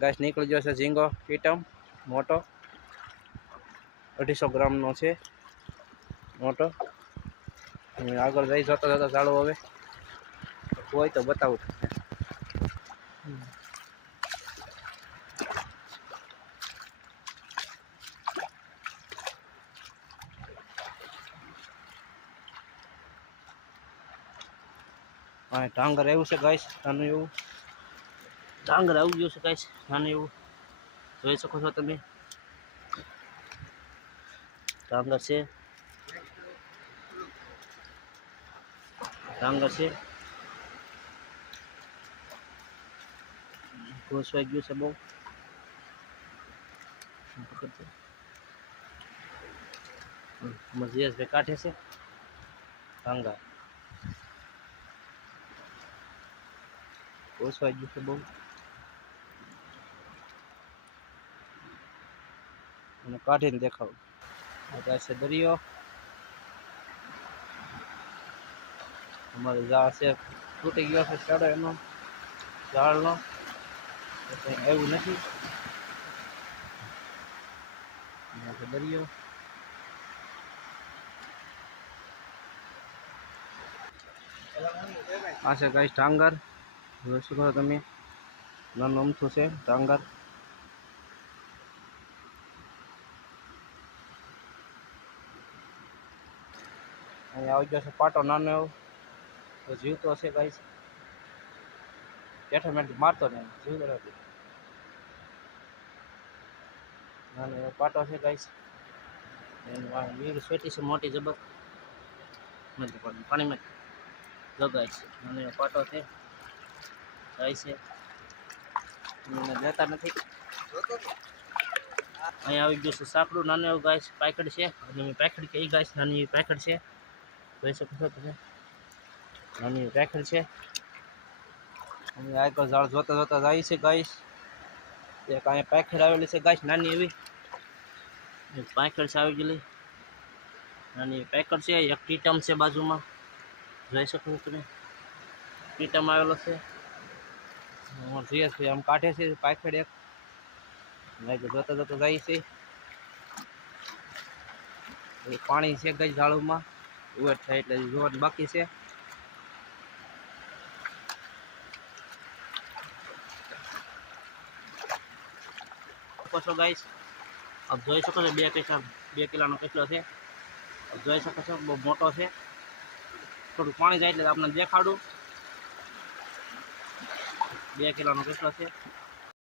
Guys નીકળી ગયો છે ઝીંગો પીટમ મોટો 250 ગ્રામનો છે મોટો. આગળ જઈ જતા જતા ચાલો હવે હોય તો બતાવું. હા ટાંગર આવ્યું છે ગાઈસ નાનું એવું ટાંગર આવી ગયું છે ગાઈસ નાનું એવું જોઈ શકો છો તમે. ટાંગર છે ઘોસવાઈ ગયું છે બહુ. મજીયાસભાઈ કાઢે છે ટાંગર ઘોસવાઈ ગયું છે બહુ અને કાઢીને દેખાવું. આ છે દરિયો અમારે ઝાડ છે તૂટી ગયો છે છેડો એનો ઝાડનો એવું નથી. દરિયો આ છે ગાઈસ ટાંગર જોઈ શકો છો તમે નાનું અમથું છે ટાંગર. અહીંયા આવી ગયો છે પાટો નાનો એવો તો જીવતો હશે ગાઈસ. કેઠો મારતો નહીં જીવતો નથી નાનો એવો પાટો છે ગાઈસ. વીર સ્વેટી છે મોટી જબર પાણીમાં જગાય છે નાનો એવો પાટો છે જાય છે જતા નથી. અહીંયા આવી ગયું છે સાંકડું નાનું એવું ગાઈસ પાકડ છે અને પાકડ કે ગાઈસ નાની એવી પાકડ છે જોઈ શકો છો તમે નાની એવી પાકડ છે. અહીંયા આગળ ઝાડ જોતા જોતા જાય છે ગાઈસ. એક અહીંયા પાખડ આવેલી છે ગાઈસ નાની એવી પાખડ છે આવી ગયેલી નાની પાખડ છે. એક ટીટમ છે બાજુમાં જોઈ શકો છો તમે ટીટમ આવેલો છે. જીએસભાઈ આમ કાઢે છે પાખડ એક જોતા જોતા જાય છે. પાણી છે ગઈ ઝાડુમાં ઉવેટ થાય એટલે જોવાનું બાકી છે. ગાઈસ આપ જોઈ શકો છો 2 કિલોનો કેટલો છે આપ જોઈ શકો છો બહુ મોટો છે. થોડું પાણી જાય એટલે આપણે દેખાડું 2 કિલોનો કેટલો છે.